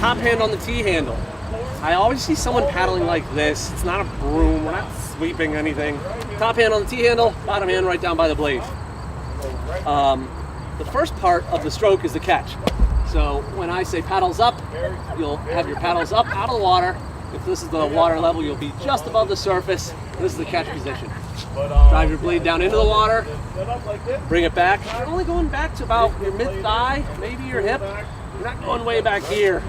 Top hand on the T-handle. I always see someone paddling like this. It's not a broom, we're not sweeping anything. Top hand on the T-handle, bottom hand right down by the blade. The first part of the stroke is the catch. So when I say paddles up, you'll have your paddles up out of the water. If this is the water level, you'll be just above the surface. This is the catch position. Drive your blade down into the water, bring it back. You're only going back to about your mid-thigh, maybe your hip. You're not going way back here.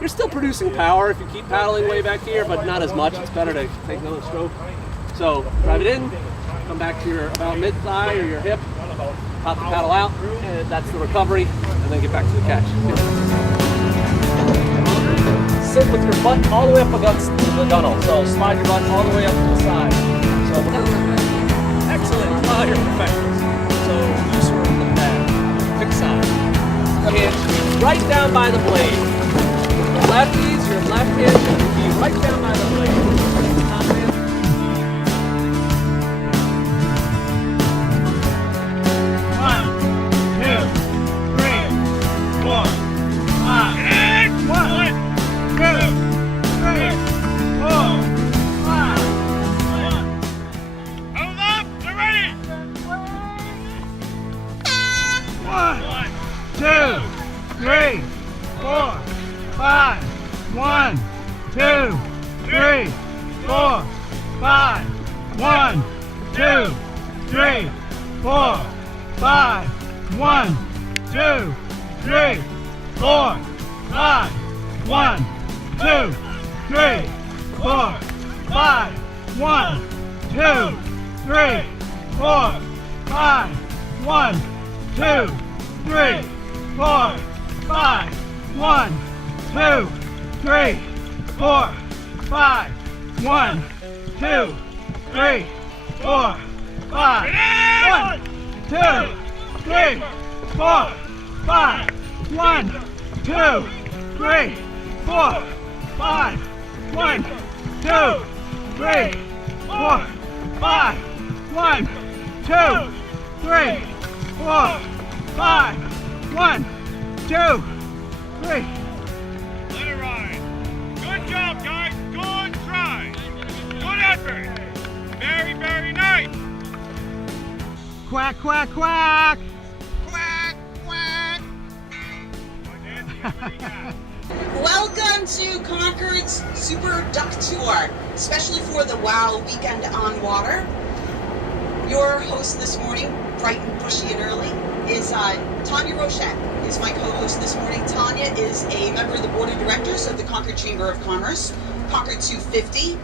You're still producing power if you keep paddling way back here, but not as much. It's better to take another stroke. So drive it in, come back to your about mid-thigh or your hip, pop the paddle out, and that's the recovery, and then get back to the catch. Sit with your butt all the way up against the gunnel. So slide your butt all the way up to the side. So excellent. You're perfect. So looser in the back. Pick side. Hand right down by the blade. Your lefties, your left hand should be right down by the blade. Top hand. Quack, quack, quack! Quack, quack! Welcome to Concord's Super Duck Tour, especially for the WOW Weekend on Water. Your host this morning, bright and bushy and early, is Tanya Rochette, is my co-host this morning. Tanya is a member of the board of directors of the Concord Chamber of Commerce, Concord 250,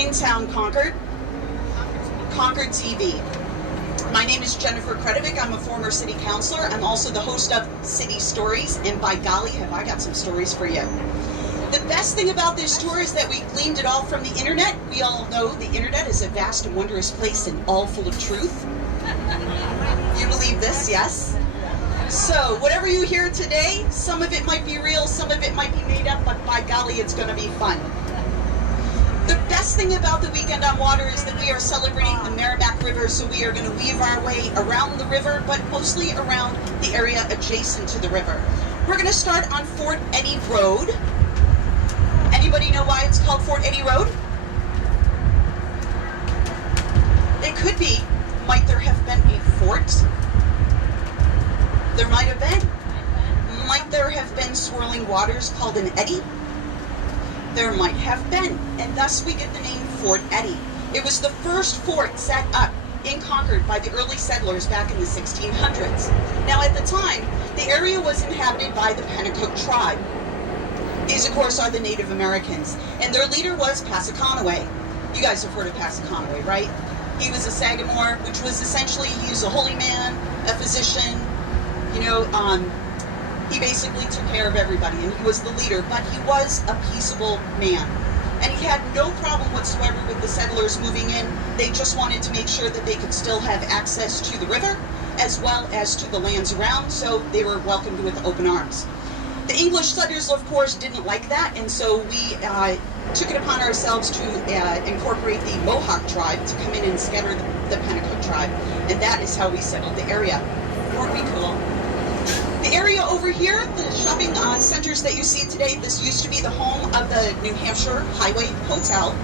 in town Concord, Concord TV. My name is Jennifer Kretovic. I'm a former city councilor. I'm also the host of City Stories, and by golly, have I got some stories for you. The best thing about this tour is that we gleaned it all from the internet. We all know the internet is a vast and wondrous place and all full of truth. You believe this, yes? So, whatever you hear today, some of it might be real, some of it might be made up, but by golly, it's going to be fun. The best thing about the Weekend on Water is that we are celebrating the Merrimack River, so we are going to weave our way around the river, but mostly around the area adjacent to the river. We're going to start on Fort Eddy Road. Anybody know why it's called Fort Eddy Road? It could be, might there have been a fort? There might have been. Might there have been swirling waters called an eddy? There might have been, and thus we get the name Fort Eddy. It was the first fort set up in Concord by the early settlers back in the 1600s. Now at the time, the area was inhabited by the Pennacook tribe. These of course are the Native Americans, and their leader was Passaconaway. You guys have heard of Passaconaway, right? He was a Sagamore, which was essentially, he was a holy man, a physician, he basically took care of everybody, and he was the leader, but he was a peaceable man. and he had no problem whatsoever with the settlers moving in. They just wanted to make sure that they could still have access to the river as well as to the lands around, so they were welcomed with open arms. The English settlers, of course, didn't like that, and so we took it upon ourselves to incorporate the Mohawk tribe to come in and scatter the Pennacook tribe, and that is how we settled the area. Weren't we cool? The area over here, the shopping centers that you see today, this used to be the home of the New Hampshire Highway Hotel.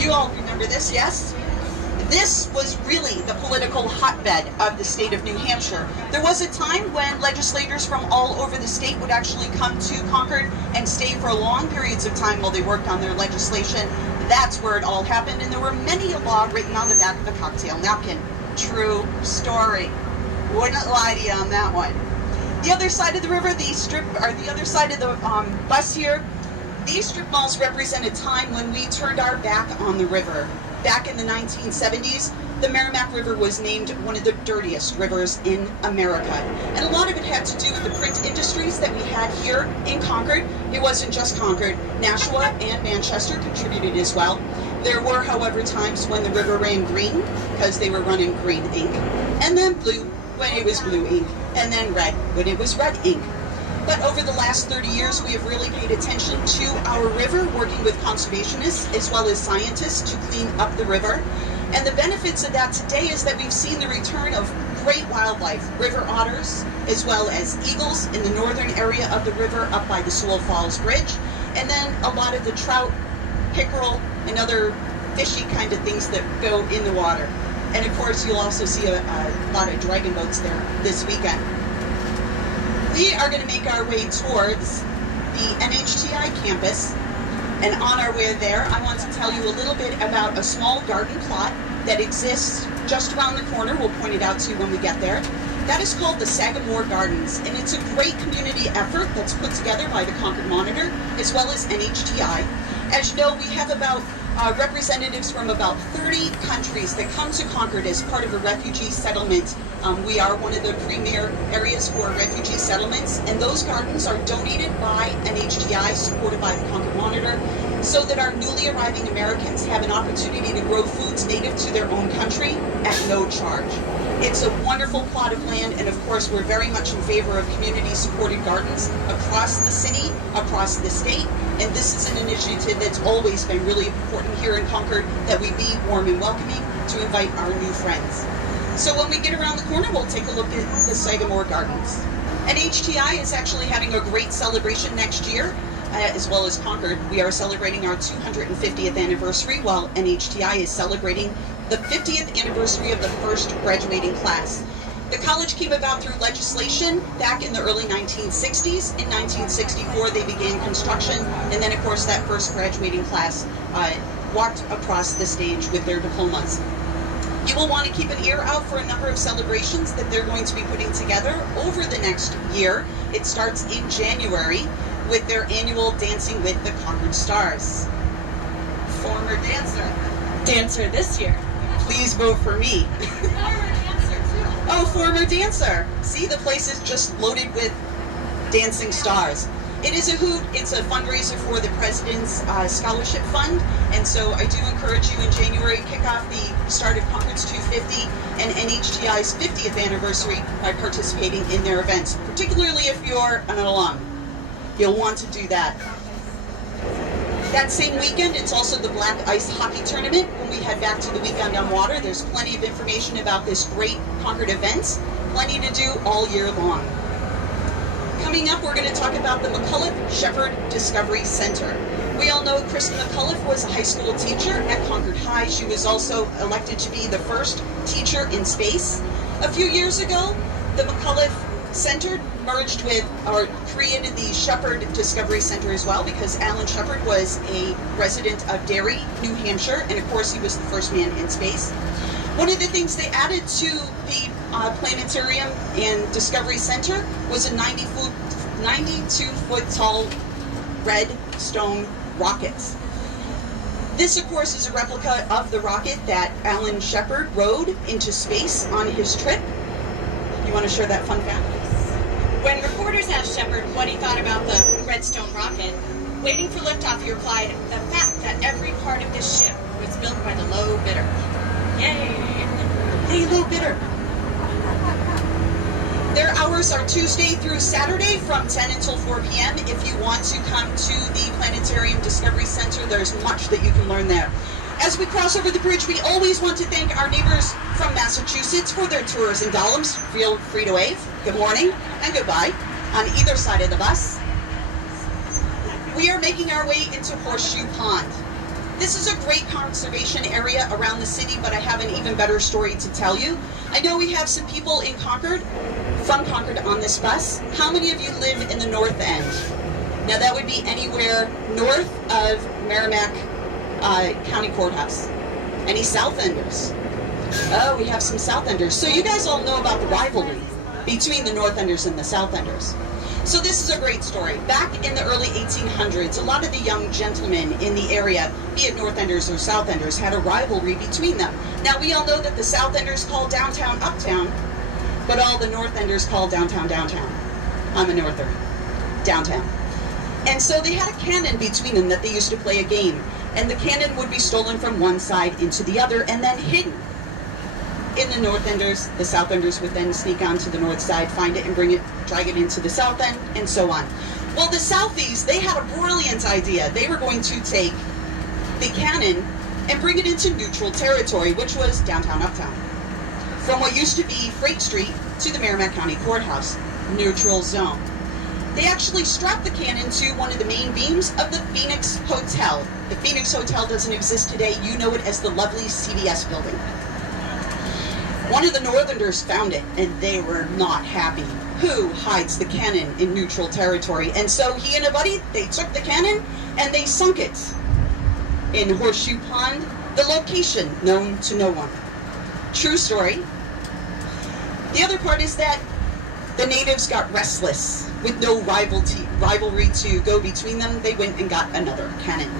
You all remember this, yes? This was really the political hotbed of the state of New Hampshire. There was a time when legislators from all over the state would actually come to Concord and stay for long periods of time while they worked on their legislation. That's where it all happened, and there were many a law written on the back of a cocktail napkin. True story. Wouldn't lie to you on that one. The other side of the river, the other side of the bus here, these strip malls represent a time when we turned our back on the river. Back in the 1970s, the Merrimack River was named one of the dirtiest rivers in America. And a lot of it had to do with the print industries that we had here in Concord. It wasn't just Concord. Nashua and Manchester contributed as well. There were, however, times when the river ran green because they were running green ink, and then blue when it was blue ink, and then red when it was red ink. But over the last 30 years, we have really paid attention to our river, working with conservationists as well as scientists to clean up the river. And the benefits of that today is that we've seen the return of great wildlife, river otters, as well as eagles in the northern area of the river up by the Sewell Falls Bridge, and then a lot of the trout, pickerel, and other fishy kind of things that go in the water. And of course, you'll also see a lot of dragon boats there this weekend. We are going to make our way towards the NHTI campus, and on our way there, I want to tell you a little bit about a small garden plot that exists just around the corner. We'll point it out to you when we get there. That is called the Sagamore Gardens, and it's a great community effort that's put together by the Concord Monitor as well as NHTI. As you know, we have about representatives from about 30 countries that come to Concord as part of a refugee settlement. We are one of the premier areas for refugee settlements, and those gardens are donated by NHTI, supported by the Concord Monitor, so that our newly arriving Americans have an opportunity to grow foods native to their own country at no charge. It's a wonderful plot of land, and of course we're very much in favor of community-supported gardens across the city, across the state, and this is an initiative that's always been really important here in Concord, that we be warm and welcoming to invite our new friends. So when we get around the corner, we'll take a look at the Sagamore Gardens. NHTI is actually having a great celebration next year, as well as Concord. We are celebrating our 250th anniversary, while NHTI is celebrating the 50th anniversary of the first graduating class. The college came about through legislation back in the early 1960s. In 1964, they began construction, and then, of course, that first graduating class walked across the stage with their diplomas. You will want to keep an ear out for a number of celebrations that they're going to be putting together over the next year. It starts in January with their annual Dancing with the Concord Stars. Former dancer this year. Please vote for me. Oh, former dancer. See, the place is just loaded with dancing stars. It is a hoot. It's a fundraiser for the President's Scholarship Fund, and so I do encourage you in January, kick off the start of Concord's 250 and NHTI's 50th anniversary by participating in their events, particularly if you're an alum. You'll want to do that. That same weekend, it's also the Black Ice Hockey Tournament. When we head back to the Weekend on Water, there's plenty of information about this great Concord event, plenty to do all year long. Coming up, we're going to talk about the McCulloch Shepherd Discovery Center. We all know Kristen McCulloch was a high school teacher at Concord High. She was also elected to be the first teacher in space. A few years ago, the McCulloch Center merged with, or created the Shepherd Discovery Center as well, because Alan Shepard was a resident of Derry, New Hampshire, and of course he was the first man in space. One of the things they added to the planetarium and Discovery Center was a 92-foot tall red stone rocket. This, of course, is a replica of the rocket that Alan Shepard rode into space on his trip. You want to share that fun fact? When reporters asked Shepard what he thought about the Redstone rocket, Waiting for liftoff, you replied, the fact that every part of this ship was built by the low bidder. Yay! Hey, low bidder. Their hours are Tuesday through Saturday from 10 until 4 p.m. If you want to come to the Planetarium Discovery Center, there's much that you can learn there. As we cross over the bridge, we always want to thank our neighbors from Massachusetts for their tours and dollars. Feel free to wave. Good morning and goodbye on either side of the bus. We are making our way into Horseshoe Pond. This is a great conservation area around the city, but I have an even better story to tell you. I know we have some people in Concord, from Concord on this bus. How many of you live in the North End? Now that would be anywhere north of Merrimack County Courthouse. Any South Enders? Oh, we have some South Enders. So you guys all know about the rivalry between the North Enders and the South Enders. So this is a great story. Back in the early 1800s, a lot of the young gentlemen in the area, be it North Enders or South Enders, had a rivalry between them. Now we all know that the South Enders call downtown uptown, but all the North Enders call downtown downtown. I'm a Norther. Downtown. And so they had a cannon between them that they used to play a game. And the cannon would be stolen from one side into the other and then hidden. In the North Enders, the South Enders would then sneak onto the north side, find it and drag it into the South End, and so on. Well, the Southies, they had a brilliant idea. They were going to take the cannon and bring it into neutral territory, which was downtown uptown. From what used to be Freight Street to the Merrimack County Courthouse, neutral zone. They actually strapped the cannon to one of the main beams of the Phoenix Hotel. The Phoenix Hotel doesn't exist today. You know it as the lovely CVS building. One of the Northerners found it, and they were not happy. Who hides the cannon in neutral territory? And so he and a buddy, they took the cannon and they sunk it in Horseshoe Pond, the location known to no one. True story. The other part is that the natives got restless with no rivalry to go between them. They went and got another cannon.